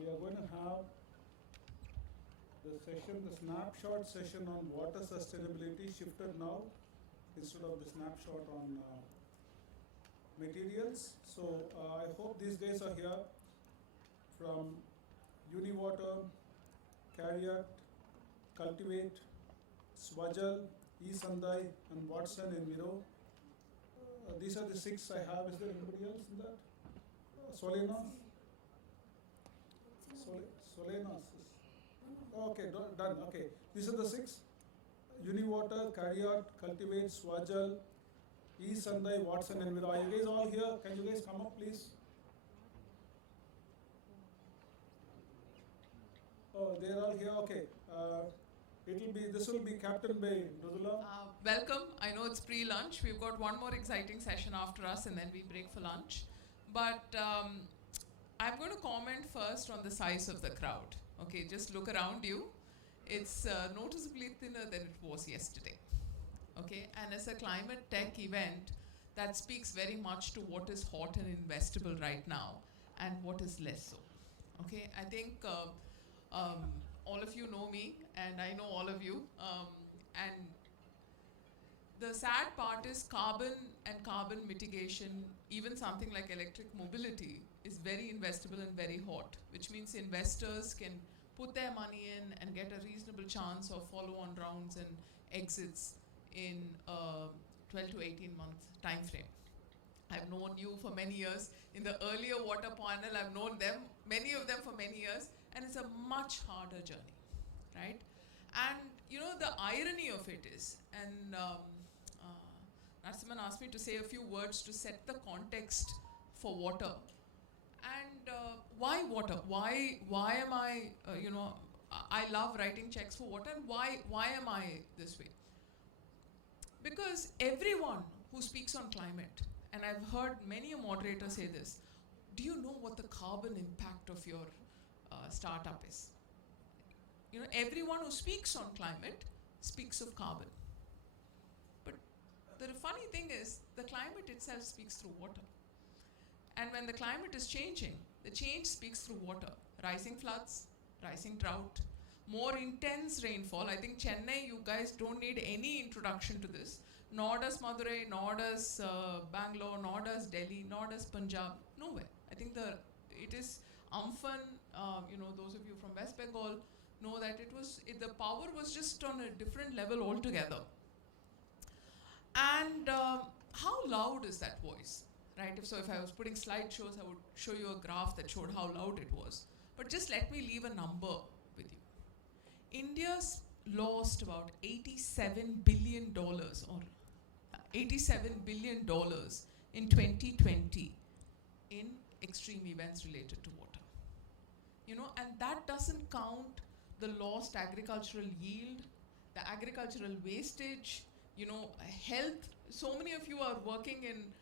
we are going to have the session, the snapshot session on water sustainability shifted now instead of the snapshot on materials. So I hope these guys are here from Uniwater, Carriot, Cultivate, Swajal, E-Sandai, and Watson and Miro. These are the 6 I have. Is there anybody else in that? Solena? Solena. Okay, done. Okay. These are the 6. Uniwater, Carriot, Cultivate, Swajal, E-Sandai, Watson and Miro. Are you guys all here? Can you guys come up, please? Oh, they're all here. Okay. This will be captained by Mridula. Welcome. I know it's pre-lunch. We've got one more exciting session after us and then we break for lunch. But I'm going to comment first on the size of the crowd. Okay, just look around you. It's noticeably thinner than it was yesterday. Okay, and as a climate tech event, that speaks very much to what is hot and investable right now and what is less so. Okay, I think all of you know me and I know all of you. And the sad part is carbon and carbon mitigation, even something like electric mobility, is very investable and very hot, which means investors can put their money in and get a reasonable chance of follow-on rounds and exits in a 12 to 18-month time frame. I've known you for many years. In the earlier water panel, I've known them, many of them for many years, and it's a much harder journey, right? And you know, the irony of it is, and Narasimhan asked me to say a few words to set the context for water. And why water? Why am I, I love writing checks for water, and why am I this way? Because everyone who speaks on climate, and I've heard many a moderator say this, do you know what the carbon impact of your startup is? You know, everyone who speaks on climate speaks of carbon. But the funny thing is, the climate itself speaks through water. And when the climate is changing, the change speaks through water. Rising floods, rising drought, more intense rainfall. I think Chennai, you guys don't need any introduction to this. Nor does Madurai, nor does Bangalore, nor does Delhi, nor does Punjab. Nowhere. I think it is Amphan, those of you from West Bengal know that the power was just on a different level altogether. And how loud is that voice? Right? If I was putting slideshows, I would show you a graph that showed how loud it was. But just let me leave a number with you. India's lost about $87 billion in 2020 in extreme events related to water. You know, and that doesn't count the lost agricultural yield, the agricultural wastage, health. So many of you are working in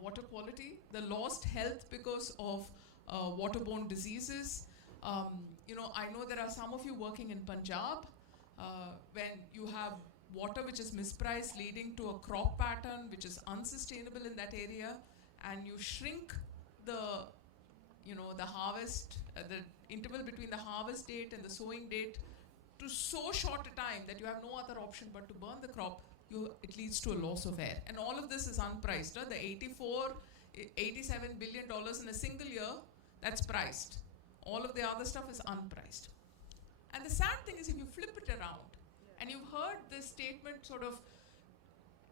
water quality, the lost health because of waterborne diseases. I know there are some of you working in Punjab when you have water which is mispriced, leading to a crop pattern which is unsustainable in that area, and you shrink the harvest, the interval between the harvest date and the sowing date to so short a time that you have no other option but to burn the crop. It leads to a loss of air. And all of this is unpriced. The $87 billion in a single year, that's priced. All of the other stuff is unpriced. And the sad thing is, if you flip it around, and you've heard this statement sort of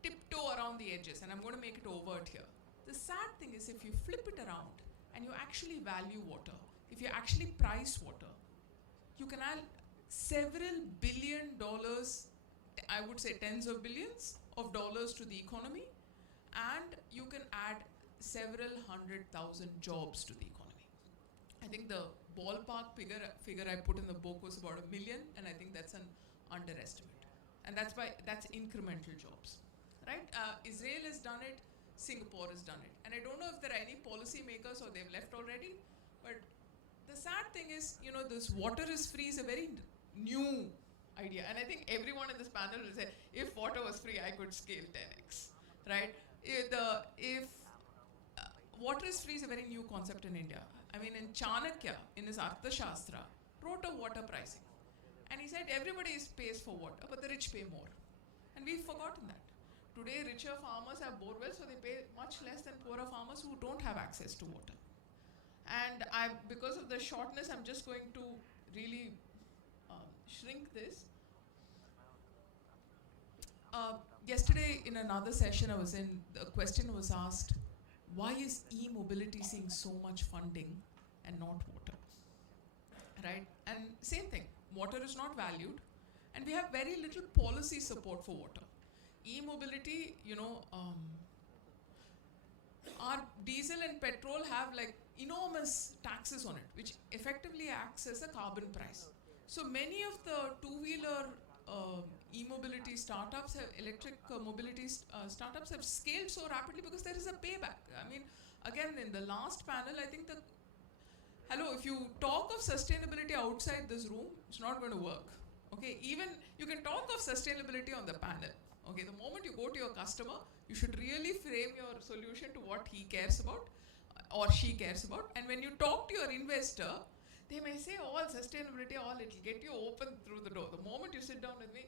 tiptoe around the edges, and I'm going to make it overt here. The sad thing is, if you flip it around and you actually value water, if you actually price water, you can add several billion dollars, I would say tens of billions of dollars to the economy, and you can add several 100,000 jobs to the economy. I think the ballpark figure I put in the book was about 1 million, and I think that's an underestimate. And that's incremental jobs, right? Israel has done it, Singapore has done it. And I don't know if there are any policy makers or they've left already, but the sad thing is, this water is free is a very new idea. And I think everyone in this panel will say, if water was free, I could scale 10x, right? Water is free is a very new concept in India. I mean, in Chanakya, in his Arthashastra, wrote of water pricing. And he said everybody pays for water, but the rich pay more. And we've forgotten that. Today, richer farmers have bore wells, so they pay much less than poorer farmers who don't have access to water. And because of the shortness, I'm just going to really shrink this. Yesterday, in another session I was in, the question was asked, why is e-mobility seeing so much funding and not water? Right? And same thing, water is not valued, and we have very little policy support for water. E-mobility, our diesel and petrol have like enormous taxes on it, which effectively acts as a carbon price. So many of the two-wheeler e-mobility startups, electric mobility startups have scaled so rapidly because there is a payback. I mean, again, in the last panel, I think if you talk of sustainability outside this room, it's not going to work. Okay, even you can talk of sustainability on the panel. Okay, the moment you go to your customer, you should really frame your solution to what he cares about or she cares about. And when you talk to your investor, they may say all sustainability, it'll get you open through the door. The moment you sit down with me,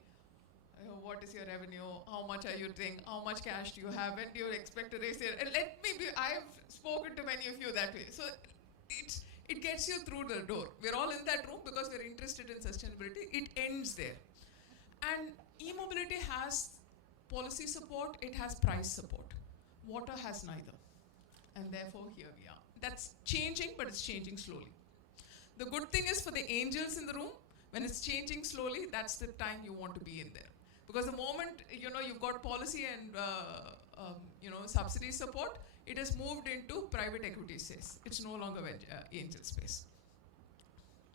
what is your revenue? How much are you doing? How much cash do you have? When do you expect to raise it? And I've spoken to many of you that way. So it gets you through the door. We're all in that room because we're interested in sustainability. It ends there. And e-mobility has policy support, it has price support. Water has neither. And therefore, here we are. That's changing, but it's changing slowly. The good thing is for the angels in the room, when it's changing slowly, that's the time you want to be in there. Because the moment, you've got policy and, subsidy support, it has moved into private equity space. It's no longer angel space.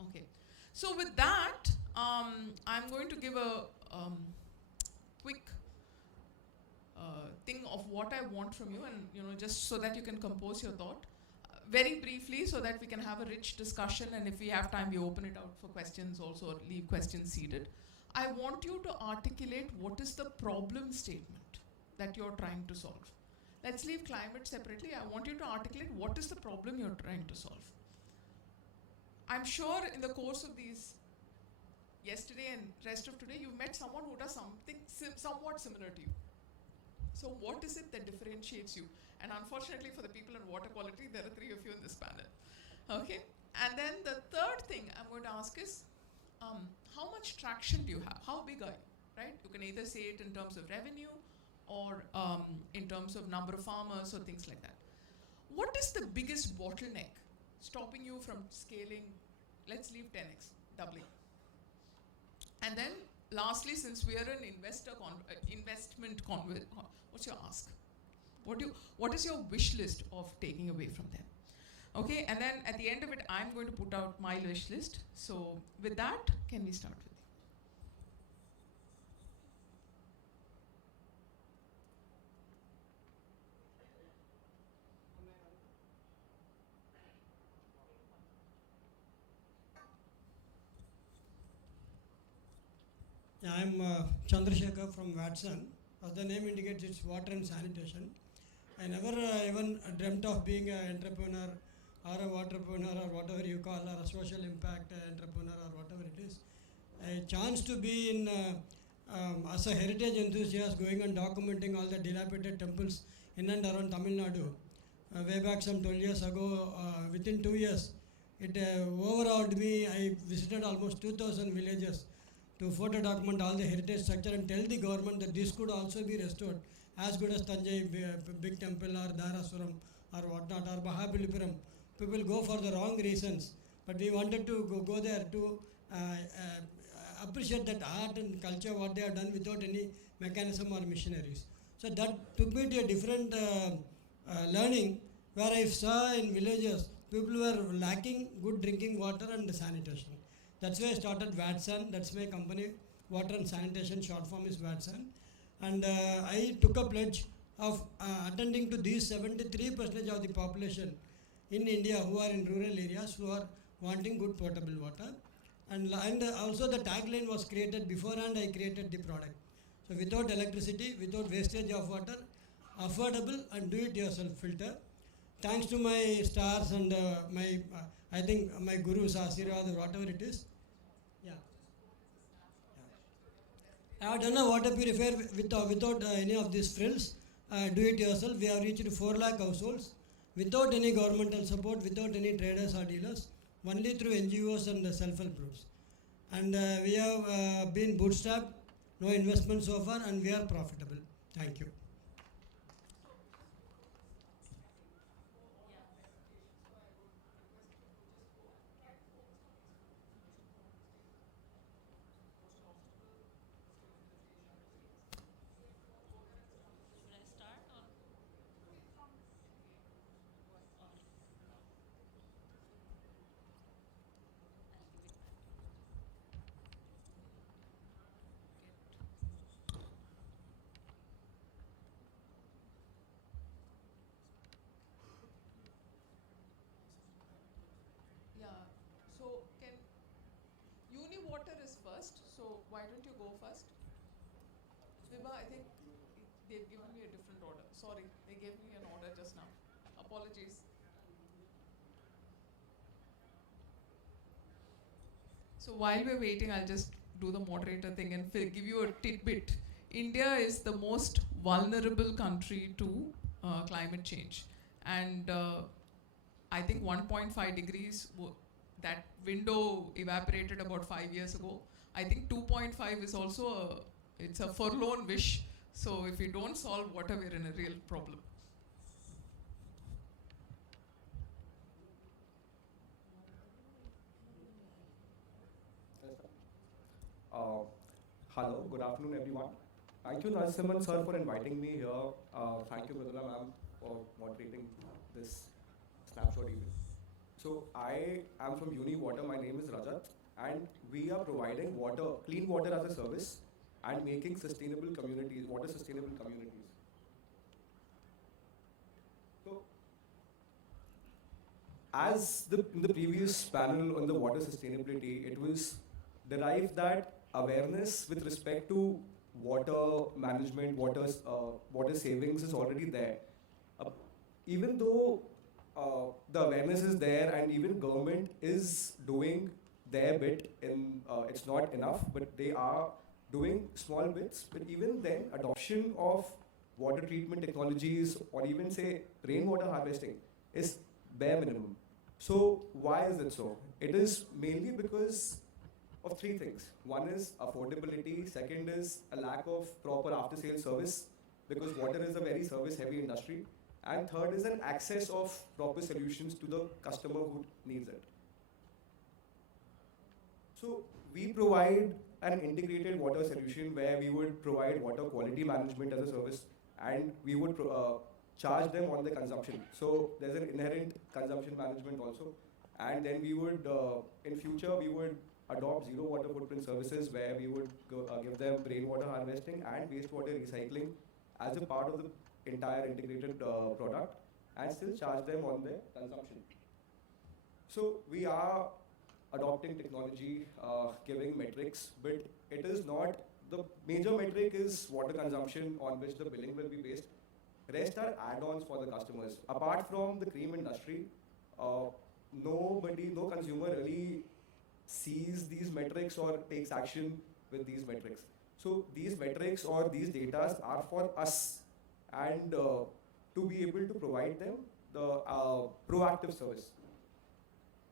Okay. So with that, I'm going to give a quick thing of what I want from you, and just so that you can compose your thought. Very briefly, so that we can have a rich discussion, and if we have time, we open it out for questions also, or leave questions seated. I want you to articulate what is the problem statement that you're trying to solve. Let's leave climate separately. I want you to articulate what is the problem you're trying to solve. I'm sure in the course of these, yesterday and rest of today, you've met someone who does something somewhat similar to you. So what is it that differentiates you? And unfortunately for the people in water quality, there are 3 of you in this panel. Okay? And then the third thing I'm going to ask is, how much traction do you have? How big are you? Right? You can either say it in terms of revenue or in terms of number of farmers or things like that. What is the biggest bottleneck stopping you from scaling, let's leave 10x, doubling? And then lastly, since we are an investment convert, what's your ask? What is your wish list of taking away from them? Okay, and then at the end of it, I'm going to put out my wish list. So with that, can we start with you? Yeah, I'm Chandrasekhar from Watson. As the name indicates, it's water and sanitation. I never even dreamt of being an entrepreneur or a waterpreneur or whatever you call, or a social impact entrepreneur or whatever it is. A chance to be in as a heritage enthusiast, going and documenting all the dilapidated temples in and around Tamil Nadu. Way back some 12 years ago, within 2 years, it overawed me. I visited almost 2,000 villages to photo document all the heritage structure and tell the government that this could also be restored as good as Tanjai big temple or Dharasuram or whatnot or Mahabalipuram. People go for the wrong reasons, but we wanted to go there to appreciate that art and culture, what they have done without any mechanism or missionaries. So that took me to a different learning, where I saw in villages people were lacking good drinking water and sanitation. That's why I started Watson. That's my company, Water and Sanitation, short form is Watson. And I took a pledge of attending to these 73% of the population in India who are in rural areas who are wanting good potable water. And also the tagline was created beforehand. I created the product. So without electricity, without wastage of water, affordable and do-it-yourself filter. thanks to my stars and my, I think my gurus, Asirvad, or whatever it is. Yeah. I have done a water purifier without any of these frills. Do it yourself. We have reached 4 lakh households without any governmental support, without any traders or dealers, only through NGOs and self-help groups. And we have been bootstrapped, no investment so far, and we are profitable. Thank you. Yeah. So can Uni Water is first. So why don't you go first? Vibha, I think they've given me a different order. Sorry, they gave me an order just now. Apologies. So while we're waiting, I'll just do the moderator thing and give you a tidbit. India is the most vulnerable country to climate change. And I think 1.5 degrees, that window evaporated about 5 years ago. I think 2.5 is also it's a forlorn wish. So if we don't solve water, we're in a real problem. Hello, good afternoon everyone. Thank you Narasimhan sir for inviting me here. Thank you Mridula ma'am for moderating this snapshot event. So I am from Uni Water, my name is Rajat, and we are providing water, clean water as a service and making sustainable communities, water sustainable communities. So as in the previous panel on the water sustainability, it was derived that awareness with respect to water management, water savings is already there. Even though the awareness is there and even government is doing their bit in, it's not enough, but they are doing small bits. But even then, adoption of water treatment technologies or even say rainwater harvesting is bare minimum. So why is it so? It is mainly because of 3 things. One is affordability, second is a lack of proper after-sales service because water is a very service-heavy industry, and third is an access of proper solutions to the customer who needs it. So we provide an integrated water solution where we would provide water quality management as a service, and we would charge them on the consumption. So there's an inherent consumption management also, and then we would, in future, we would adopt zero water footprint services where we would give them rainwater harvesting and wastewater recycling as a part of the entire integrated product and still charge them on their consumption. So we are adopting technology, giving metrics, but it is not, the major metric is water consumption on which the billing will be based. Rest are add-ons for the customers. Apart from the cream industry, no consumer really sees these metrics or takes action with these metrics. So these metrics or these data are for us and to be able to provide them the proactive service.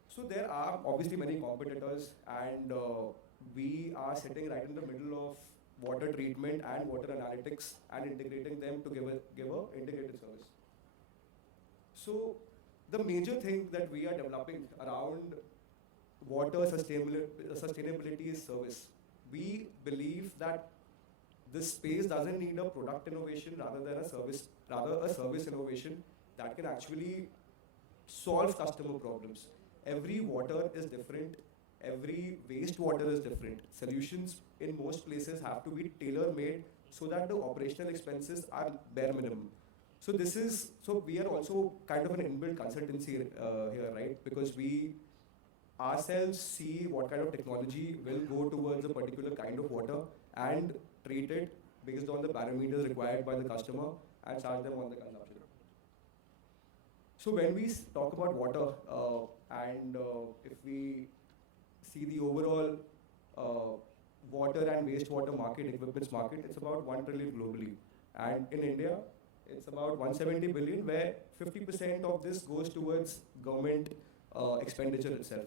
So there are obviously many competitors, and we are sitting right in the middle of water treatment and water analytics and integrating them to give a integrated service. So the major thing that we are developing around water sustainability is service. We believe that this space doesn't need a product innovation rather a service innovation that can actually solve customer problems. Every water is different, every wastewater is different. Solutions in most places have to be tailor-made so that the operational expenses are bare minimum. So we are also kind of an inbuilt consultancy here, right? Because we ourselves see what kind of technology will go towards a particular kind of water and treat it based on the parameters required by the customer and charge them on the consumption. So when we talk about water, and if we see the overall water and wastewater market, equipments market, it's about 1 trillion globally. And in India, it's about 170 billion, where 50% of this goes towards government expenditure itself.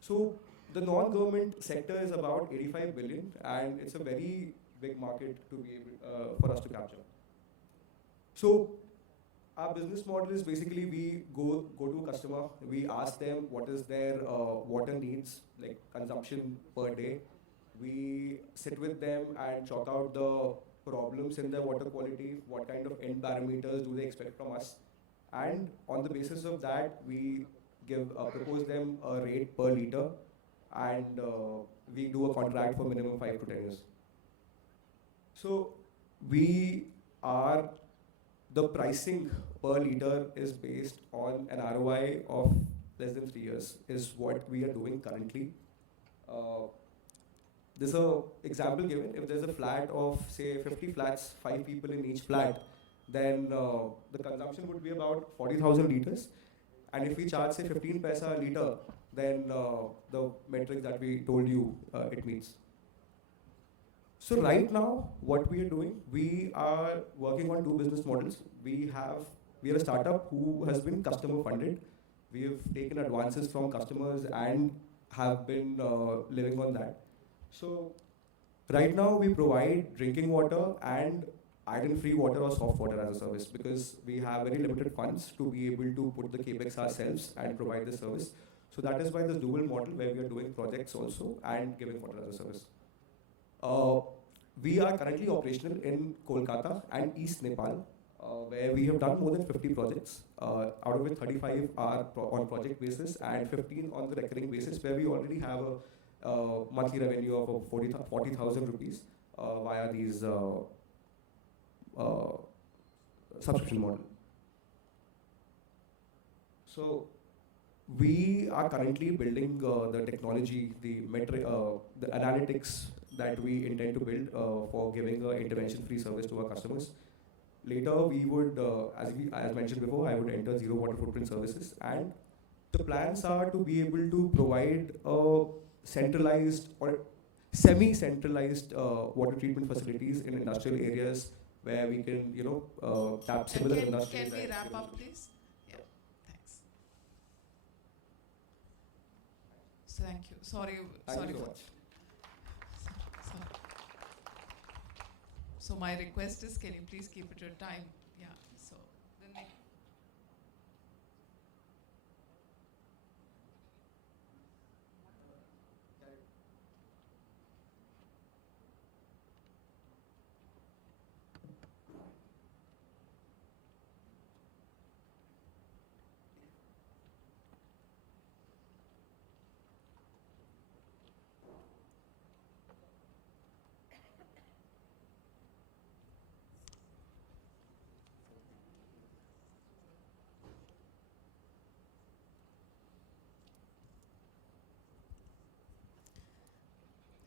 So the non-government sector is about 85 billion, and it's a very big market to be able, for us to capture. So our business model is basically we go to a customer, we ask them what is their water needs, like consumption per day. We sit with them and chalk out the problems in their water quality, what kind of end parameters do they expect from us. And on the basis of that, we propose them a rate per liter, and we do a contract for minimum 5 to 10 years. So the pricing per liter is based on an ROI of less than 3 years, is what we are doing currently. There's an example given. If there's a flat of, say, 50 flats, 5 people in each flat, then the consumption would be about 40,000 liters. And if we charge, say, 15 paisa a liter, then the metrics that we told you, it meets. So right now, what we are doing, we are working on 2 business models. We are a startup who has been customer funded. We have taken advances from customers and have been living on that. So right now, we provide drinking water and iron-free water or soft water as a service, because we have very limited funds to be able to put the capex ourselves and provide the service. So that is why this dual model, where we are doing projects also and giving water as a service. We are currently operational in Kolkata and East Nepal, where we have done more than 50 projects, out of which 35 are on project basis and 15 on the recurring basis, where we already have a monthly revenue of 40,000 rupees via these subscription model. So we are currently building the technology, the analytics that we intend to build for giving an intervention-free service to our customers. Later, we would, as mentioned before, I would enter zero water footprint services, and the plans are to be able to provide a centralized or semi-centralized water treatment facilities in industrial areas where we can, tap similar industries. Can we wrap up, please? Yeah, thanks. So thank you. Sorry. Thank you so much. So my request is, can you please keep it to your time? Yeah. So then we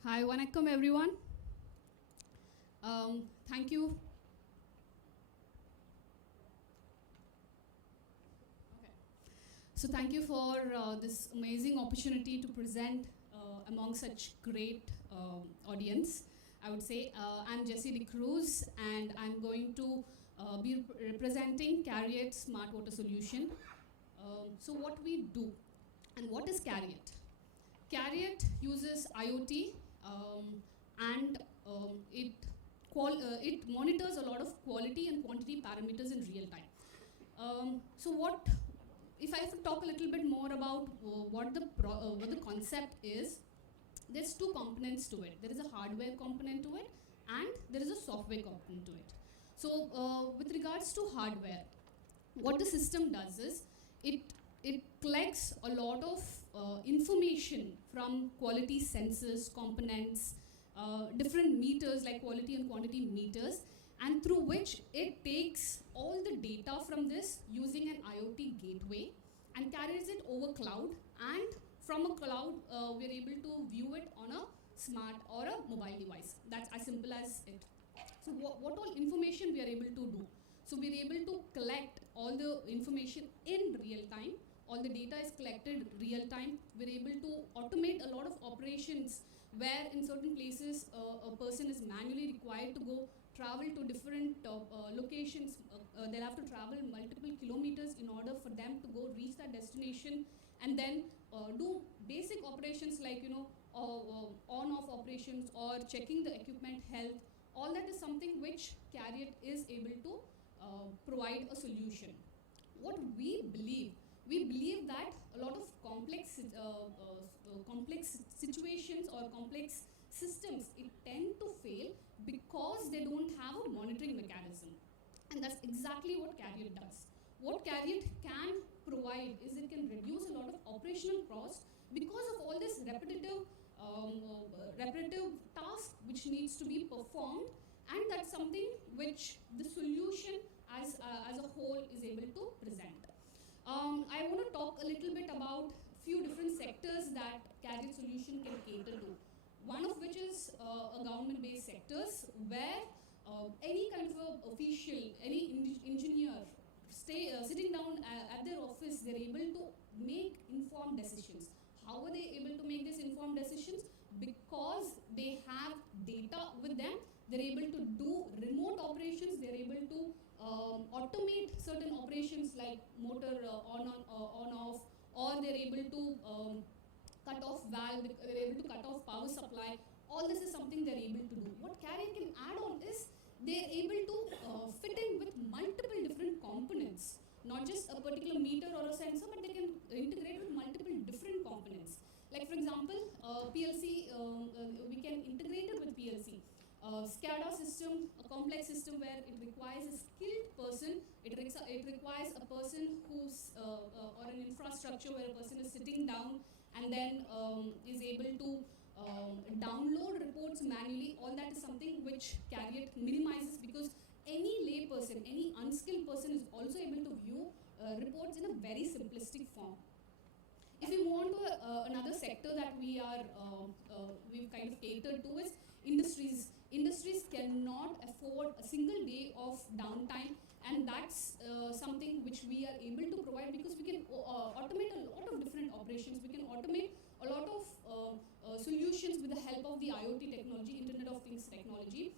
Hi, vanakkam everyone. Thank you. Okay. So thank you for this amazing opportunity to present among such great audience. I would say I'm Jessie DeCruz, and I'm going to be representing Carriot Smart Water Solution. So what we do, and what is Carriot? Carriot uses IoT, and it monitors a lot of quality and quantity parameters in real time. So if I have to talk a little bit more about what the concept is, there's 2 components to it. There is a hardware component to it, and there is a software component to it. So with regards to hardware, what the system does is it collects a lot of information from quality sensors, components, different meters like quality and quantity meters, and through which it takes all the data from this using an IoT gateway and carries it over cloud, and from a cloud we're able to view it on a smart or a mobile device. That's as simple as it. So what all information we are able to do? So we're able to collect all the information in real time. All the data is collected real time. We're able to automate a lot of operations where in certain places a person is manually required to go travel to different locations. They'll have to travel multiple kilometers in order for them to go reach that destination, and then do basic operations like, you know, on-off operations or checking the equipment health. All that is something which Carriot is able to provide a solution. What we believe that a lot of complex situations or complex systems, it tend to fail because they don't have a monitoring mechanism. And that's exactly what Carriot does. What Carriot can provide is it can reduce a lot of operational cost because of all this repetitive task which needs to be performed, and that's something which the solution as a whole is able to present. I want to talk a little bit about few different sectors that Carriot solution can cater to. One of which is a government-based sectors where any kind of a official, any engineer sitting down at their office, they're able to make informed decisions. How are they able to make these informed decisions? Because they have data with them. They're able to do remote operations. They're able to automate certain operations like motor on-off, or they're able to cut off valve, they're able to cut off power supply. All this is something they're able to do. What Carriot can add on is they're able to fit in with multiple different components, not just a particular meter or a sensor, but they can integrate with multiple different components. Like for example, PLC, we can integrate it with PLC. SCADA system, a complex system where it requires a skilled person, it requires a person who's, or an infrastructure where a person is sitting down and then is able to download reports manually. All that is something which Carriot minimizes, because any lay person, any unskilled person is also able to view reports in a very simplistic form. If we move on to another sector that we've kind of catered to is industries. Industries cannot afford a single day of downtime, and that's something which we are able to provide, because we can automate a lot of different operations. We can automate a lot of solutions with the help of the IoT technology, Internet of Things technology.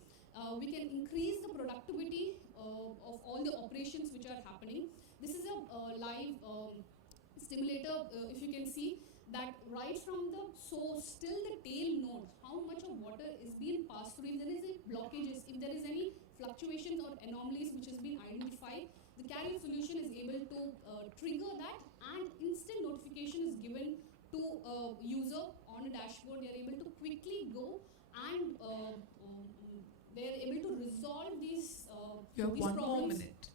We can increase the productivity of all the operations which are happening. This is a live stimulator. If you can see that right from the source till the tail node, how much of water is being passed through. If there is any blockages, if there is any fluctuations or anomalies which has been identified, the Carriot solution is able to trigger that, and instant notification is given to a user on a dashboard. They are able to quickly go and they are able to resolve these You have these one more problems. minute.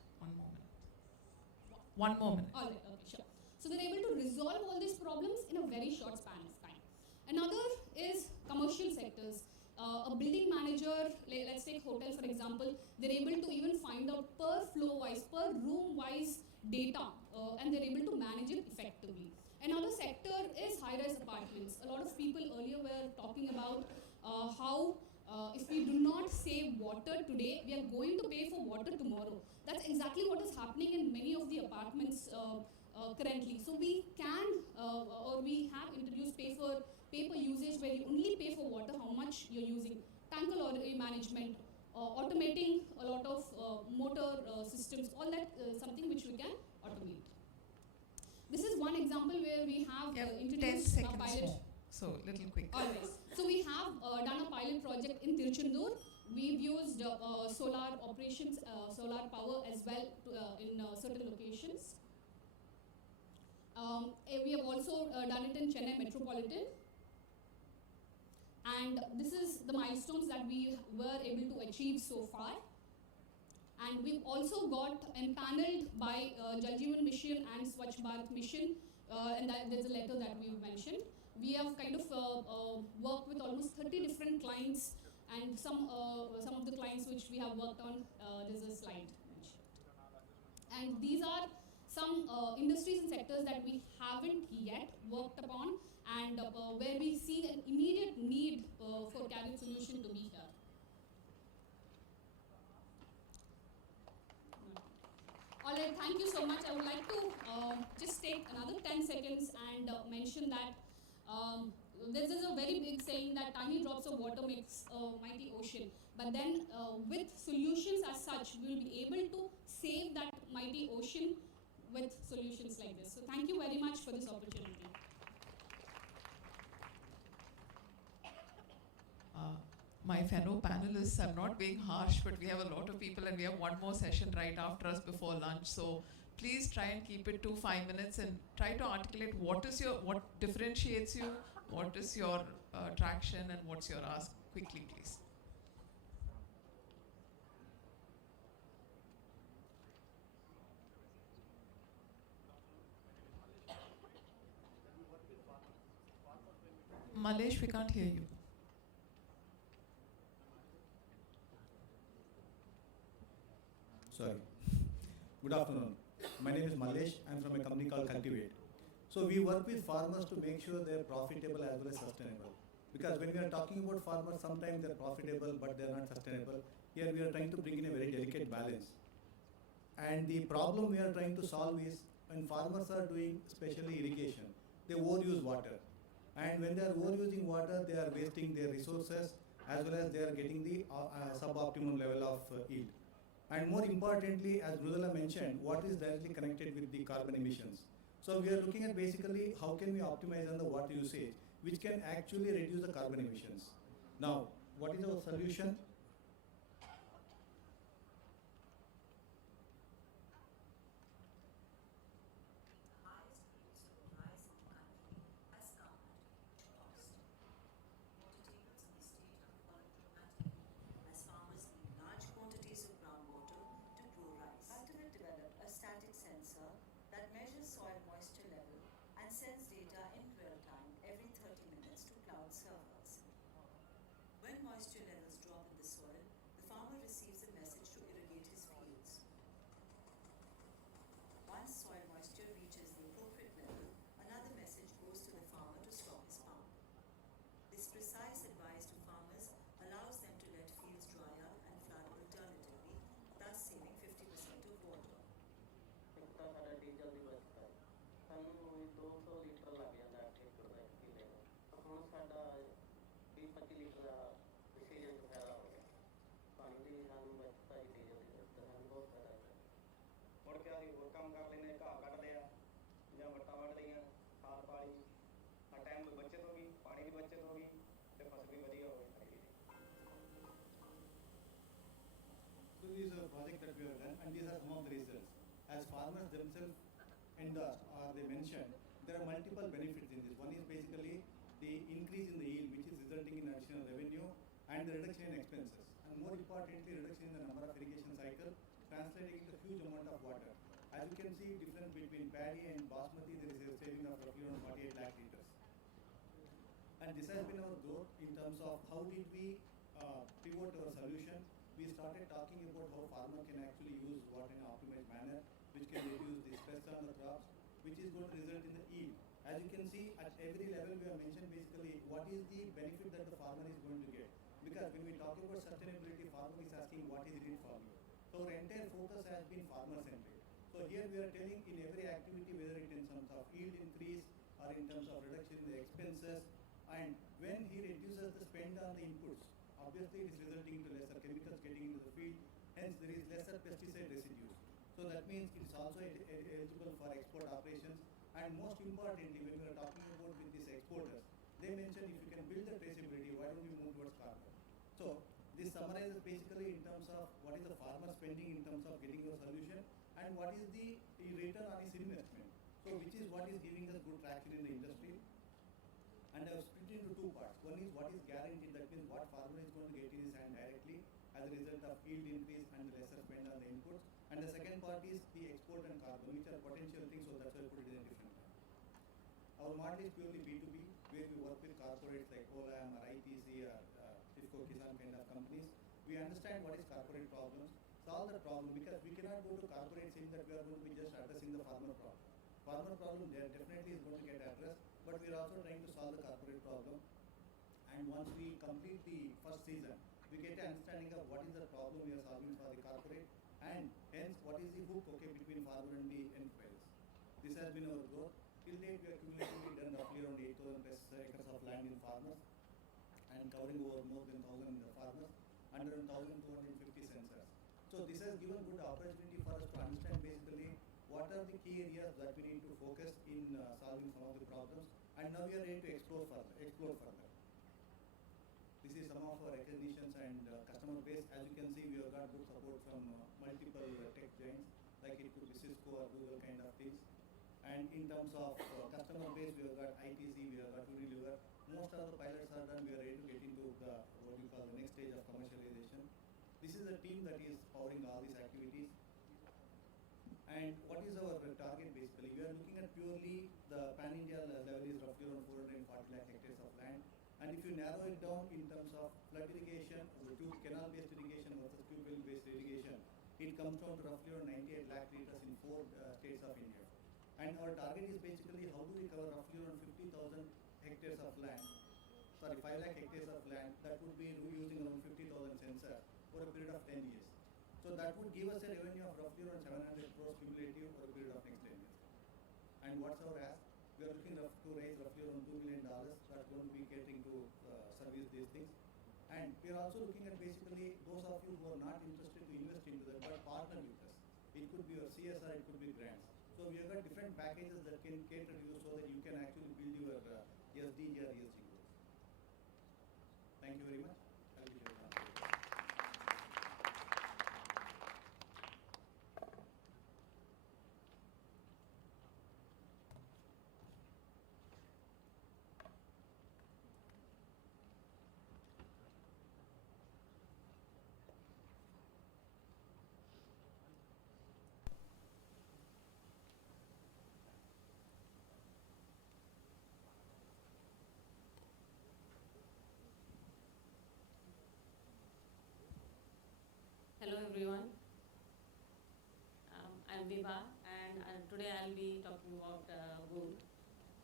One more minute. All right, okay, sure. So they're able to resolve all these problems in a very short span of time. Another is commercial sectors. A building manager, let's take hotel for example, they're able to even find out per flow wise, per room wise data, and they're able to manage it effectively. Another sector is high-rise apartments. A lot of people earlier were talking about how if we do not save water today, we are going to pay for water tomorrow. That's exactly what is happening in many of the apartments currently. So we can, or we have introduced pay-per usage, where you only pay for water, how much you're using. Tank lorry management, automating a lot of motor systems, all that something which we can automate. This is one example where we have introduced 10 a seconds pilot. more. So little quick. Always. So we have done a pilot project in Tiruchendur. We've used solar operations, solar power as well in certain locations. We have also done it in Chennai Metropolitan. And this is the milestones that we were able to achieve so far. And we've also got empaneled by Jal Jeevan Mission and Swachh Bharat Mission, and there's a letter that we've mentioned. We have kind of worked with almost 30 different clients, and some of the clients which we have worked on, there's a slide mentioned. And these are some industries and sectors that we haven't yet worked upon, and where we see an immediate need for Carriot solution to be here. All right, thank you so much. I would like to just take another 10 seconds and mention that this is a very big saying that tiny drops of water makes a mighty ocean. But then with solutions as such, we will be able to save that mighty ocean with solutions like this. So thank you very much for this opportunity. My fellow panelists, I'm not being harsh, but we have a lot of people and we have one more session right after us before lunch. So please try and keep it to 5 minutes and try to articulate what differentiates you, what is your traction, and what's your ask. Quickly, please. Malesh, we can't hear you. Sorry. Good afternoon. My name is Malesh. I'm from a company called Cultivate. So we work with farmers to make sure they're profitable as well as sustainable. Because when we are talking about farmers, sometimes they're profitable but they're not sustainable. Here we are trying to bring in a very delicate balance. And the problem we are trying to solve is when farmers are doing especially irrigation, they overuse water. And when they are overusing water, they are wasting their resources as well as they are getting the suboptimum level of yield. And more importantly, as Mridula mentioned, what is directly connected with the carbon emissions. So we are looking at basically how can we optimize on the water usage, which can actually reduce the carbon emissions. Now, what is our solution? Sends data in real time every 30 minutes to cloud servers. When moisture levels drop in the soil, the farmer receives a message to irrigate his fields. Once soil moisture reaches the appropriate level, another message goes to the farmer to stop his pump. This precise advice to farmers allows them to let fields dry up and flood alternatively, thus saving 50% of water. So this is a project that we have done, and these are some of the results. As farmers themselves they mentioned, there are multiple benefits in this. One is basically the increase in the yield, which is resulting in additional revenue, and the reduction in expenses. And more importantly, reduction in the number of irrigation cycles, translating into huge amount of water. As you can see, difference between paddy and basmati, there is a saving of roughly around 48 lakh liters. And this has been our growth in terms of how did we pivot our solution. We started talking about how farmer can actually use water in an optimized manner, which can reduce the stress on the crops, which is going to result in the yield. As you can see, at every level we have mentioned basically what is the benefit that the farmer is going to get. Because when we talk about sustainability, farmer is asking what is it for me. So our entire focus has been farmer-centric. So here we are telling in every activity, whether it in terms of yield increase or in terms of reduction in the expenses, and when he reduces the spend on the inputs, obviously it is resulting into lesser chemicals getting into the field, hence there is lesser pesticide residues. So that means it is also eligible for export operations. And most importantly, when we are talking about with these exporters, they mentioned if you can build the traceability, why don't we move towards carbon? So this summarizes basically in terms of what is the farmer spending in terms of getting a solution and what is the return on his investment. So which is what is giving us good traction in the industry. And I have split into two parts. One is what is guaranteed, that means what farmer is going to get in his hand directly as a result of yield increase and the lesser spend on the inputs. And the second part is the export and carbon, which are potential things, so that's why I put it in a different part. Our model is purely B2B, where we work with corporates like Olam or ITC or Cisco Kisan kind of companies. We understand what is corporate problems, solve the problem, because we cannot go to corporate saying that we are going to be just addressing the farmer problem. Farmer problem there definitely is going to get addressed, but we are also trying to solve the corporate problem. And once we complete the first season, we get an understanding of what is the problem we are solving for the corporate and Hence, what is the hook between farmer and the enterprise? This has been our growth. Till date, we have cumulatively done roughly around 8,000 plus acres of land in farmers and covering over more than 1,000 farmers and around 1,250 sensors. So this has given good opportunity for us to understand basically what are the key areas that we need to focus in solving some of the problems, and now we are ready to explore further. This is some of our recognitions and customer base. As you can see, we have got good support from multiple tech giants, like it could be Cisco or Google kind of things. And in terms of customer base, we have got ITC, we have got Unilever. Most of the pilots are done. We are ready to get into the what we call the next stage of commercialization. This is a team that is powering all these activities. And what is our target basically? We are looking at purely the pan-India level is roughly around 440 lakh hectares of land. And if you narrow it down in terms of flood irrigation, canal-based irrigation versus tube well-based irrigation, it comes down to roughly around 98 lakh liters in 4 states of India. And our target is basically how do we cover roughly around 50,000 hectares of land, 5 lakh hectares of land that would be using around 50,000 sensors for a period of 10 years. So that would give us a revenue of roughly around 700 crores cumulative for a period of next 10 years. And what's our ask? We are looking to raise roughly around $2 million that's going to be catering to service these things. And we are also looking at basically those of you who are not interested to invest into that but partner with us. It could be your CSR, it could be grants. So we have got different packages that can cater to you so that you can actually build your SDG or ESG goals. Thank you very much. I'll be here. Hello everyone, I'm Viva and today I'll be talking about wound.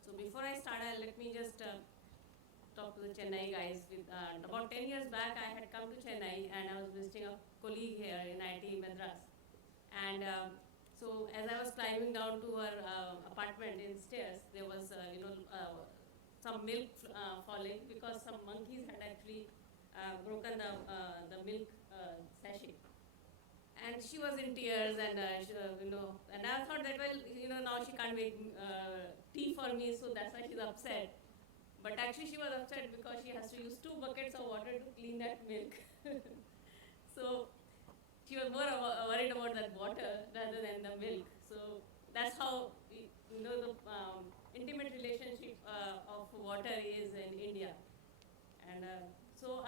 So before I start, let me just talk to the Chennai guys. About 10 years back I had come to Chennai and I was visiting a colleague here in IIT Madras. And so as I was climbing down to her apartment in stairs, there was some milk falling because some monkeys had actually broken the milk sachet. And she was in tears, and and I thought that now she can't make tea for me, so that's why she's upset. But actually, she was upset because she has to use 2 buckets of water to clean that milk. So she was more worried about that water rather than the milk. So that's how the intimate relationship of water is in India. And so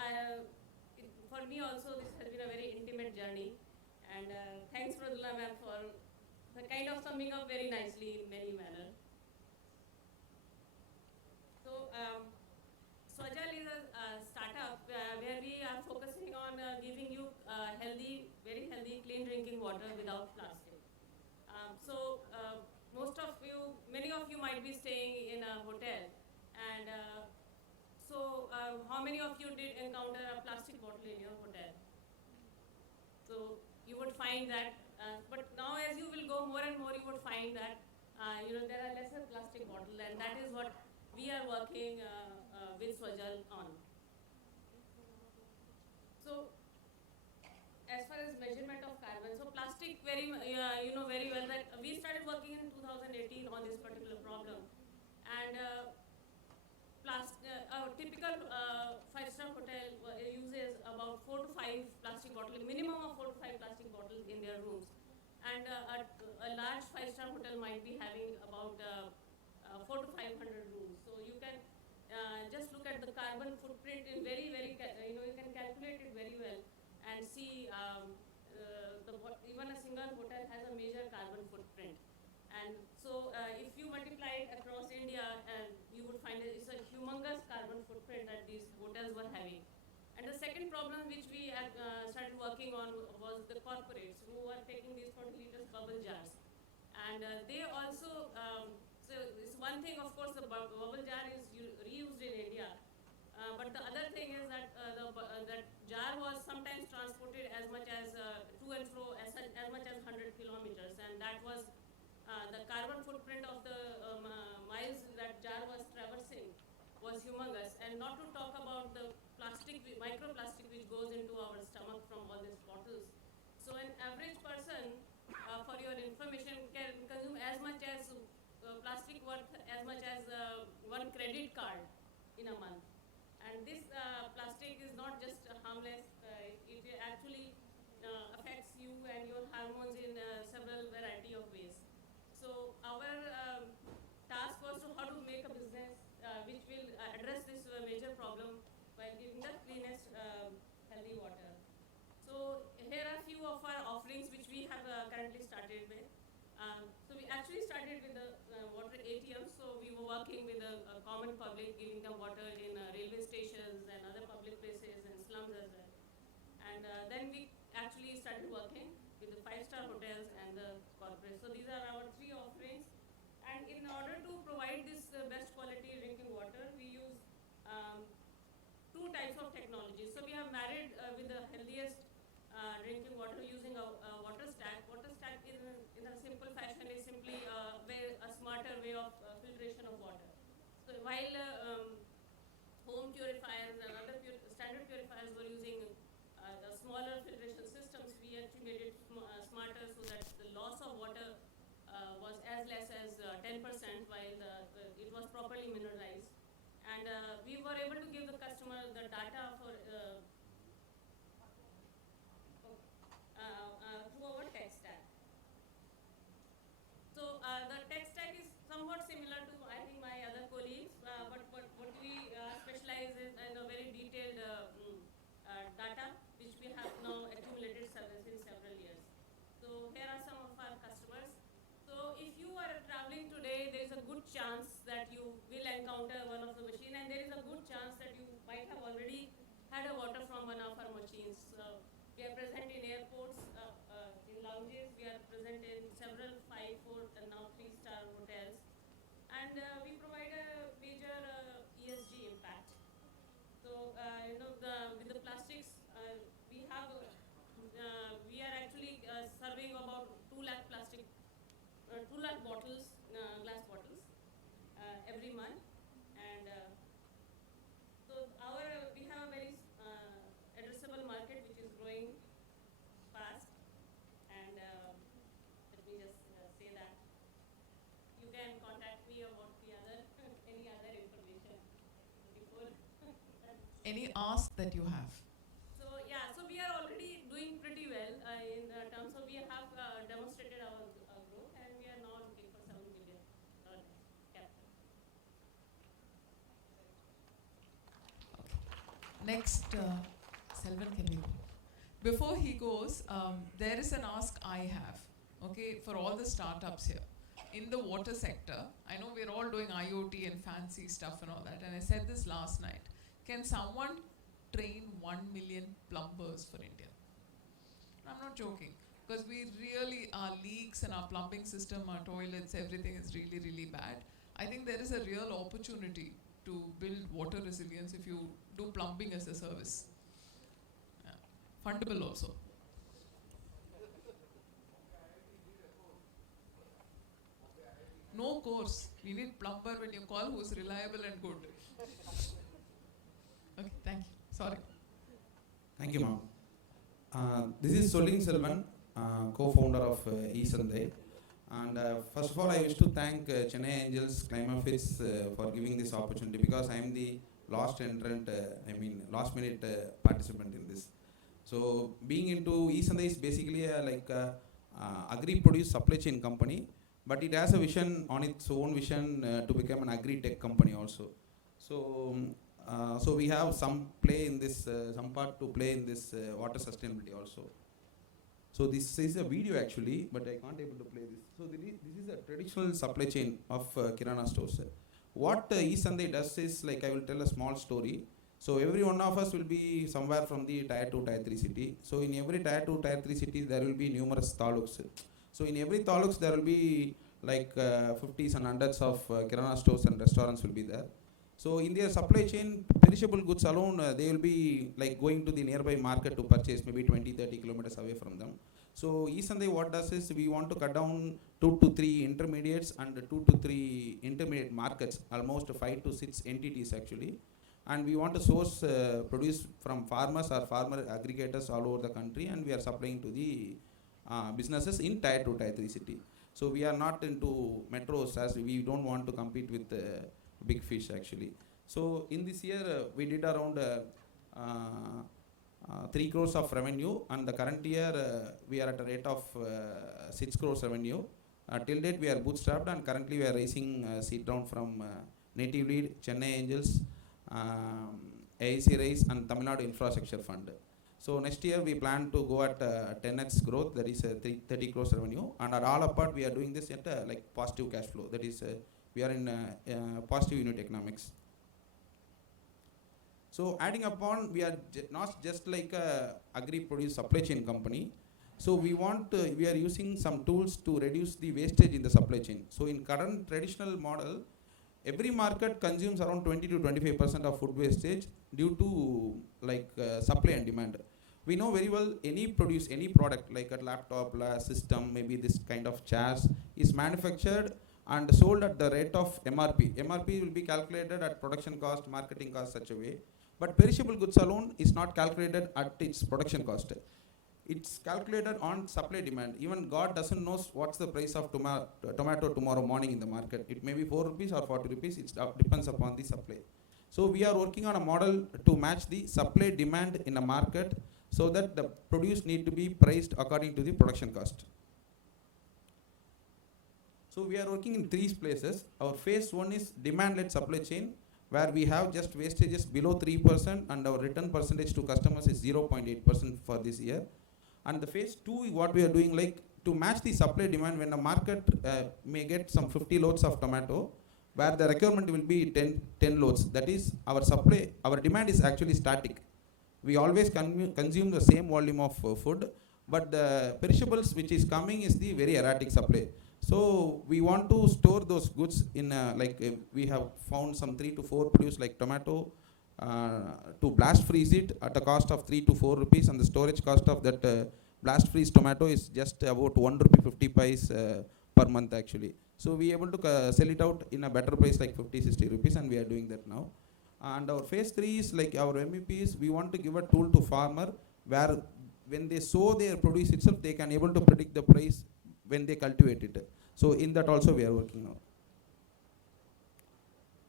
for me also, this has been a very intimate journey. And thanks, Mridula ma'am, for the kind of summing up very nicely in many manners. So, Swajal is a startup where we are focusing on giving you healthy, very healthy, clean drinking water without plastic. Many of you might be staying in a hotel, and how many of you did encounter a plastic bottle in your hotel? So you would find that, but now as you will go more and more, you would find that there are lesser plastic bottles, and that is what we are working with Swajal on. So as far as measurement of carbon, so plastic very well that we started working in 2018 on this particular problem, and a typical 5-star hotel uses about 4 to 5 plastic bottles, minimum of 4 to 5 plastic bottles in their rooms. And a large 5-star hotel might be having about 4 to 500 rooms. So you can just look at the carbon footprint in very, very, you can calculate it very well and see even a single hotel has a major carbon footprint. And so if you multiply it across India, you would find it's a humongous carbon footprint that these hotels were having. And the second problem which we had started working on was the corporates who were taking these 20 liters bubble jars. And they also, so it's one thing, of course, the bubble jar is reused in India. But the other thing is that that jar was sometimes transported as much as to and fro as much as 100 that was the carbon footprint of the miles that jar was traversing was humongous, and not to talk about the plastic, microplastic which goes into our stomach from all these bottles. So an average person, for your information, can consume as much as plastic worth as much as one credit card in a month. And this plastic is not just harmless, it actually affects you and your hormones in several variety of ways. So our task was to how to make a business which will address this major problem while giving the cleanest, healthy water. So here are a few of our offerings which we have currently started with. So we actually started with the water ATMs. So we were working with the common public, giving them water in railway stations and other public places and slums as well. And then we actually started working with the 5-star hotels and the corporates. So these are our 3 offerings. And in order to provide this best quality drinking water, we use 2 types of technologies. So we have married with the healthiest drinking water using a water stack. Water stack in a simple fashion is simply a smarter way of filtration of water. So while home purifiers and other standard purifiers were using smaller filtration systems, we actually made it smarter so that the loss of water was as less as 10% while it was properly mineralized. And we were able to give the customer the data for through our tech stack. So the tech stack is somewhat similar to, I think, my other colleagues, but what we specialize in a very detailed data which we have now accumulated since several years. So here are some of our customers. So if you are traveling today, there is a good chance that you will encounter one of the machines, and there is a good chance that you might have already had a water from one of our machines. So we are present in airports, in lounges, we are present in several 5, 4 and now 3-star hotels. And we provide a major ESG impact. So with the plastics, we are actually serving about 2 lakh plastic, 2 lakh bottles, glass bottles every month. And so we have a very addressable market which is growing fast. And let me just say that you can contact me about the any other information before. Any ask that you have? So yeah, so we are already doing pretty well in terms of we have demonstrated our growth, and we are now looking for $7 billion capital. Next, Selvan, can you? Before he goes, there is an ask I have, okay, for all the startups here. In the water sector, I know we're all doing IoT and fancy stuff and all that, and I said this last night. Can someone train 1 million plumbers for India? I'm not joking, because we really, our leaks and our plumbing system, our toilets, everything is really, really bad. I think there is a real opportunity to build water resilience if you do plumbing as a service. Fundable also. No course. We need plumber when you call who's reliable and good. Okay, thank you. Sorry. Thank you, ma'am. This is Solling Selvan, co-founder of eSandai. And first of all, I wish to thank Chennai Angels CLIMAFIX for giving this opportunity, because I am the last entrant, last minute participant in this. So being into eSandai is basically a agri-produce supply chain company, but it has a vision on its own vision to become an agri-tech company also. So we have some play in this, some part to play in this water sustainability also. So this is a video actually, but I can't able to play this. So this is a traditional supply chain of Kirana stores. What eSandai does is, I will tell a small story. So every one of us will be somewhere from the tier 2, tier 3 city. So in every tier 2, tier 3 city, there will be numerous taluks. So in every taluks, there will be 50s and hundreds of Kirana stores and restaurants will be there. So in their supply chain, perishable goods alone, they will be like going to the nearby market to purchase maybe 20-30 kilometers away from them. So Eastern what does is we want to cut down 2 to 3 intermediates and 2 to 3 intermediate markets, almost 5 to 6 entities actually. And we want to source produce from farmers or farmer aggregators all over the country, and we are supplying to the businesses in tier 2, tier 3 city. So we are not into metros, as we don't want to compete with big fish actually. So in this year we did around 3 crores of revenue, and the current year we are at a rate of 6 crores revenue. Till date we are bootstrapped, and currently we are raising seed round from Native Lead, Chennai Angels, AIC Raise and Tamil Nadu Infrastructure Fund. So next year we plan to go at 10x growth, that is 30 crores revenue, and at all apart we are doing this at like positive cash flow, that is we are in positive unit economics. So adding upon, we are not just like a agri-produce supply chain company. So we are using some tools to reduce the wastage in the supply chain. So in current traditional model, every market consumes around 20 to 25% of food wastage due to like supply and demand. We know very well any product like a laptop, system, maybe this kind of chairs is manufactured and sold at the rate of MRP. MRP will be calculated at production cost, marketing cost such a way. But perishable goods alone is not calculated at its production cost. It's calculated on supply demand. Even God doesn't know what's the price of tomato tomorrow morning in the market. It may be 4 rupees or 40 rupees. It depends upon the supply. So we are working on a model to match the supply demand in a market so that the produce need to be priced according to the production cost. So we are working in 3 places. Our phase 1 is demand-led supply chain, where we have just wastages below 3% and our return percentage to customers is 0.8% for this year. And the phase 2, what we are doing, like to match the supply demand, when the market may get some 50 loads of tomato, where the requirement will be 10 loads. That is our supply, our demand is actually static. We always consume the same volume of food, but the perishables which is coming is the very erratic supply. So we want to store those goods in we have found some 3 to 4 produce like tomato to blast freeze it at a cost of 3 to 4 rupees, and the storage cost of that blast freeze tomato is just about 1 rupee 50 paise per month actually. So we are able to sell it out in a better price like 50-60 rupees, and we are doing that now. And our phase 3 is like our MVPs. We want to give a tool to farmer where when they sow their produce itself, they can able to predict the price when they cultivate it. So in that also we are working now.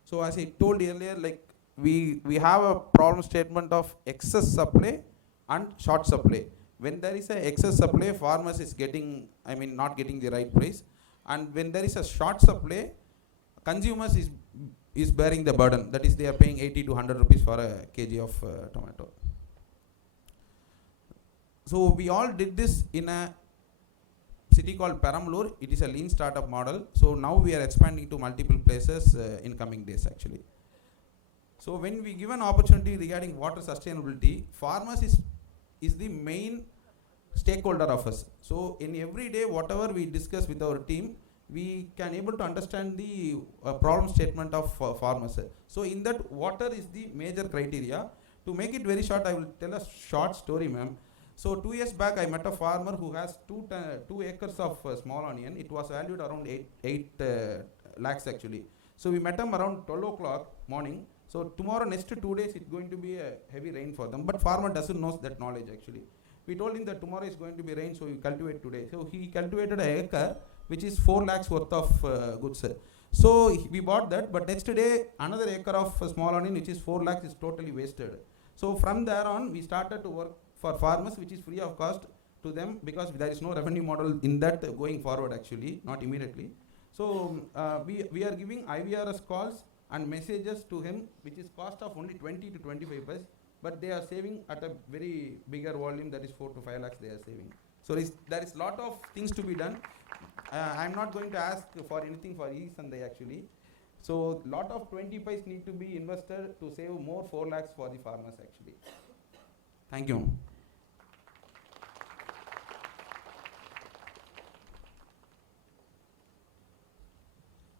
So as I told earlier, like we have a problem statement of excess supply and short supply. When there is a excess supply, farmers is not getting the right price. And when there is a short supply, consumers is bearing the burden. That is, they are paying 80 to 100 rupees for a kg of tomato. So we all did this in a city called Perambalur. It is a lean startup model. So now we are expanding to multiple places in coming days actually. So when we give an opportunity regarding water sustainability, farmers is the main stakeholder of us. So in every day, whatever we discuss with our team, we can able to understand the problem statement of farmers. So in that, water is the major criteria. To make it very short, I will tell a short story, ma'am. So 2 years back, I met a farmer who has 2 acres of small onion. It was valued around 8 lakhs actually. So we met him around 12 o'clock morning. So tomorrow, next 2 days, it's going to be a heavy rain for them. But farmer doesn't know that knowledge actually. We told him that tomorrow is going to be rain, so you cultivate today. So he cultivated an acre, which is 4 lakhs worth of goods. So we bought that, but next day, another acre of small onion, which is 4 lakhs, is totally wasted. So from there on, we started to work for farmers, which is free of cost to them, because there is no revenue model in that going forward actually, not immediately. So we are giving IVRS calls and messages to him, which is cost of only 20 to 25 paise, but they are saving at a very bigger volume, that is 4 to 5 lakhs they are saving. So there is lot of things to be done. I am not going to ask for anything for Sunday actually. So lot of 20 paise need to be invested to save more 4 lakhs for the farmers actually. Thank you.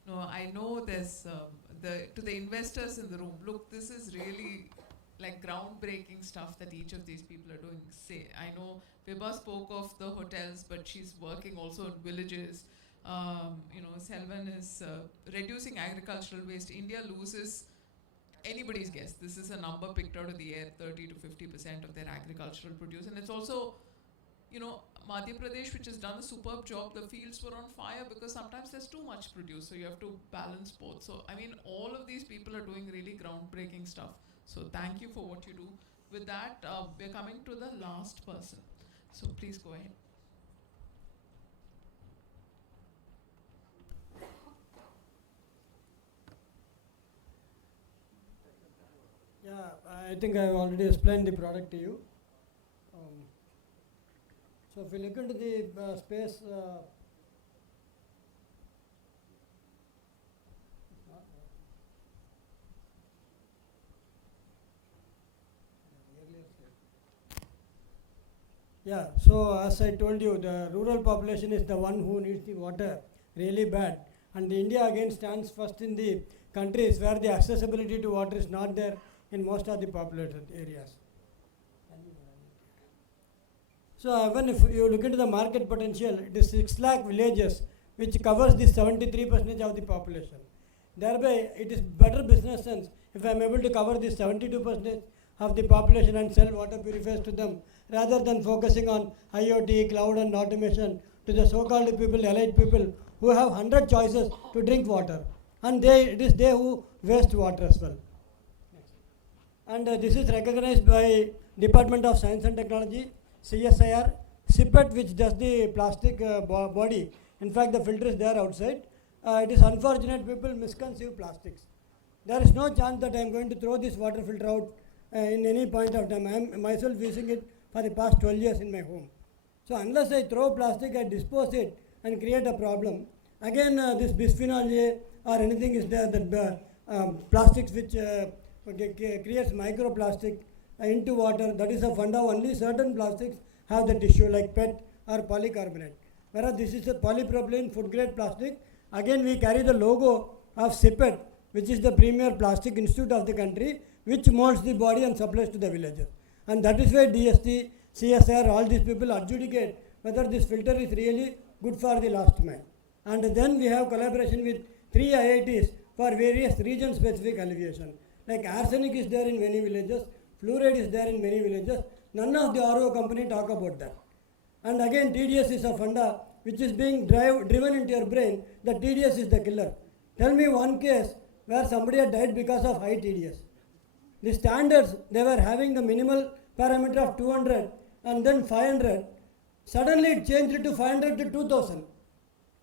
No, I know there's to the investors in the room, look, this is really like groundbreaking stuff that each of these people are doing. Say, I know Vibha spoke of the hotels, but she's working also in villages. Selvan is reducing agricultural waste. India loses, anybody's guess, this is a number picked out of the air, 30 to 50% of their agricultural produce. And it's also, Madhya Pradesh, which has done a superb job, the fields were on fire because sometimes there's too much produce, so you have to balance both. So, I mean, all of these people are doing really groundbreaking stuff. So, thank you for what you do. With that, we're coming to the last person. So, please go ahead. Yeah, I think I have already explained the product to you. So if you look into the space, yeah, so as I told you, the rural population is the one who needs the water really bad. And India again stands first in the countries where the accessibility to water is not there in most of the populated areas. So even if you look into the market potential, it is 6 lakh villages which covers the 73% of the population. Thereby, it is better business sense if I am able to cover this 72% of the population and sell water purifiers to them, rather than focusing on IoT, cloud and automation to the so-called people, elite people who have 100 choices to drink water, and it is they who waste water as well. And this is recognized by Department of Science and Technology, CSIR, CPET, which does the plastic body. In fact, the filter is there outside. It is unfortunate people misconceive plastics. There is no chance that I am going to throw this water filter out in any point of time. I am myself using it for the past 12 years in my home. So unless I throw plastic, I dispose it and create a problem. Again, this bisphenol A or anything is there, that plastics which creates microplastic into water. That is a funda. Only certain plastics have the tissue like PET or polycarbonate. Whereas this is a polypropylene food grade plastic. Again, we carry the logo of CPET, which is the premier plastic institute of the country, which molds the body and supplies to the villages. And that is why DST, CSR, all these people adjudicate whether this filter is really good for the last mile. And then we have collaboration with 3 IITs for various region specific alleviation. Like arsenic is there in many villages, fluoride is there in many villages. None of the RO company talk about that. And again, TDS is a funda which is being driven into your brain that TDS is the killer. Tell me one case where somebody had died because of high TDS. The standards, they were having the minimal parameter of 200 and then 500. Suddenly it changed to 500 to 2000.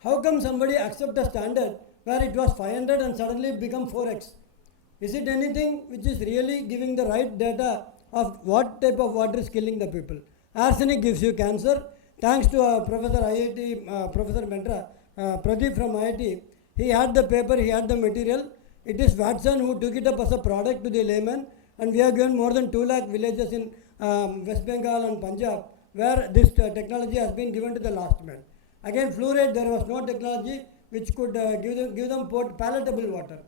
How come somebody accept a standard where it was 500 and suddenly it become 4x? Is it anything which is really giving the right data of what type of water is killing the people? Arsenic gives you cancer. Thanks to Professor IIT, Professor Mentra, Pradeep from IIT, he had the paper, he had the material. It is Watson who took it up as a product to the layman, and we have given more than 2 lakh villages in West Bengal and Punjab where this technology has been given to the last man. Again, fluoride, there was no technology which could give them palatable water.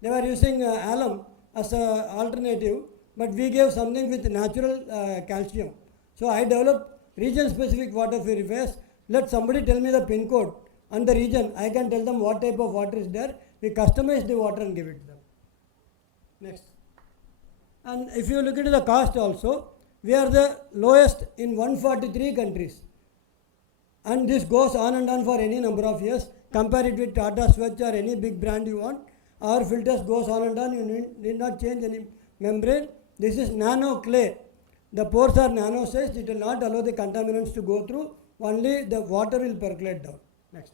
They were using alum as an alternative, but we gave something with natural calcium. So I developed region specific water purifiers. Let somebody tell me the pin code and the region. I can tell them what type of water is there. We customize the water and give it to them. Next. And if you look into the cost also, we are the lowest in 143 countries. And this goes on and on for any number of years. Compare it with Tata Swatch or any big brand you want. Our filters goes on and on. You need not change any membrane. This is nano clay. The pores are nano sized. It will not allow the contaminants to go through. Only the water will percolate down. Next.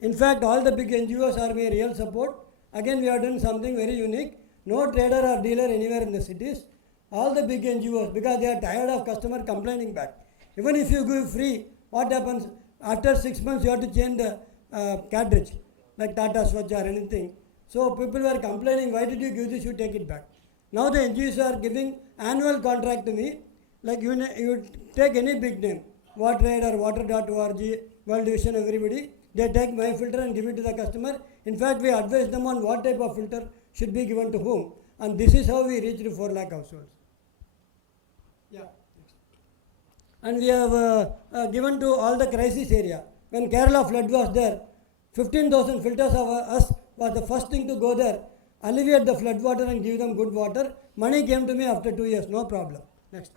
In fact, all the big NGOs are my real support. Again, we have done something very unique. No trader or dealer anywhere in the cities. All the big NGOs, because they are tired of customer complaining back. Even if you give free, what happens? After 6 months, you have to change the cartridge, like Tata Swatch or anything. So people were complaining, why did you give this? You take it back. Now the NGOs are giving annual contract to me. Like you take any big name, WaterAid or Water.org, World Vision, everybody. They take my filter and give it to the customer. In fact, we advise them on what type of filter should be given to whom. And this is how we reached 4 lakh households. Yeah. And we have given to all the crisis area. When Kerala flood was there, 15,000 filters of us was the first thing to go there, alleviate the flood water and give them good water. Money came to me after 2 years, no problem. Next.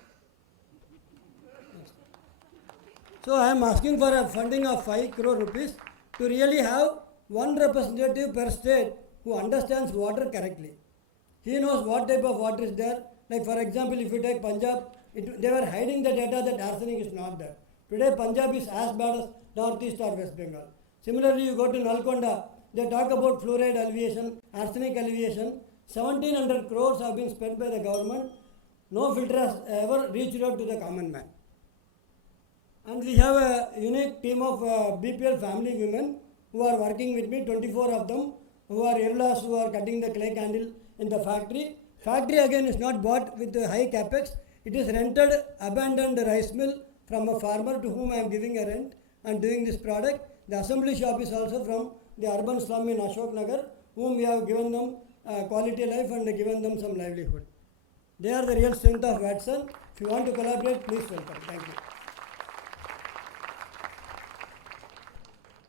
So I am asking for a funding of 5 crore rupees to really have one representative per state who understands water correctly. He knows what type of water is there. Like for example, if you take Punjab, they were hiding the data that arsenic is not there. Today Punjab is as bad as Northeast or West Bengal. Similarly, you go to Nalgonda, they talk about fluoride alleviation, arsenic alleviation. 1700 crores have been spent by the government. No filter has ever reached out to the common man. And we have a unique team of BPL family women who are working with me, 24 of them, who are in-laws who are cutting the clay candle in the factory. Factory again is not bought with the high capex. It is rented, abandoned rice mill from a farmer to whom I am giving a rent and doing this product. The assembly shop is also from the urban slum in Ashok Nagar, whom we have given them quality life and given them some livelihood. They are the real strength of Watson. If you want to collaborate, please welcome. Thank you.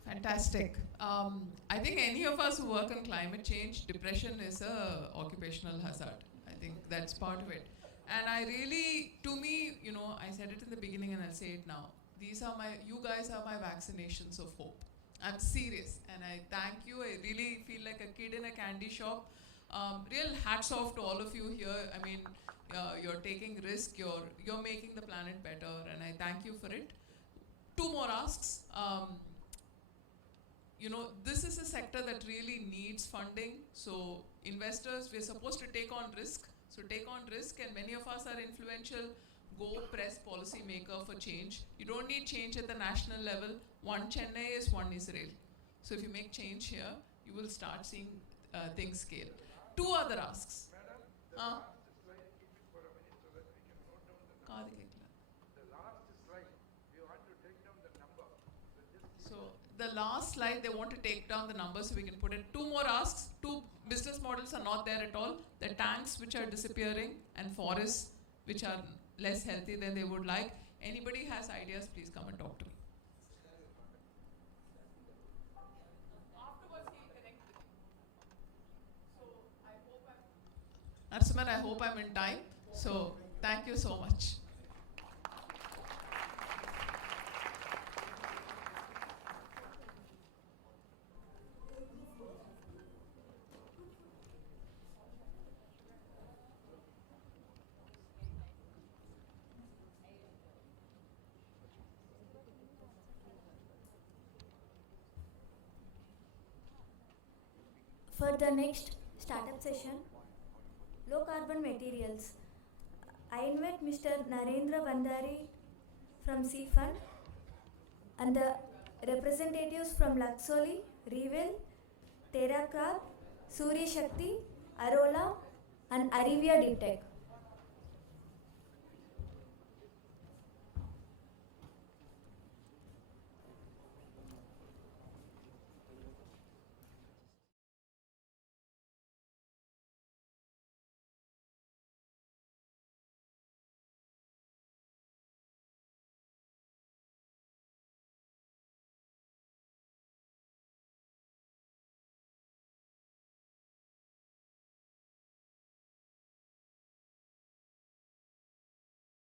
Fantastic. I think any of us who work on climate change, depression is a occupational hazard. I think that's part of it. And I really, to me, you know, I said it in the beginning and I'll say it now. You guys are my vaccinations of hope. I'm serious and I thank you. I really feel like a kid in a candy shop. Real hats off to all of you here. I mean, you're taking risk, you're making the planet better, and I thank you for it. 2 more asks. You know, this is a sector that really needs funding. So investors, we're supposed to take on risk. So take on risk, and many of us are influential. Go press policy maker for change. You don't need change at the national level. One Chennai is one Israel. So if you make change here, you will start seeing things scale. 2 other asks. So the last slide, they want to take down the numbers so we can put it. 2 more asks. 2 business models are not there at all. The tanks which are disappearing and forests which are less healthy than they would like. Anybody has ideas, please come and talk to me. Afterwards, he'll connect with you. So Narasimhan, I hope I'm in time. So thank you so much. For the next startup session, low carbon materials, I invite Mr. Narendra Bandari from C-Fund and the representatives from Laxoli, Rewell, TerraCrop, Surya Shakti, Arola and Arivia Deep Tech.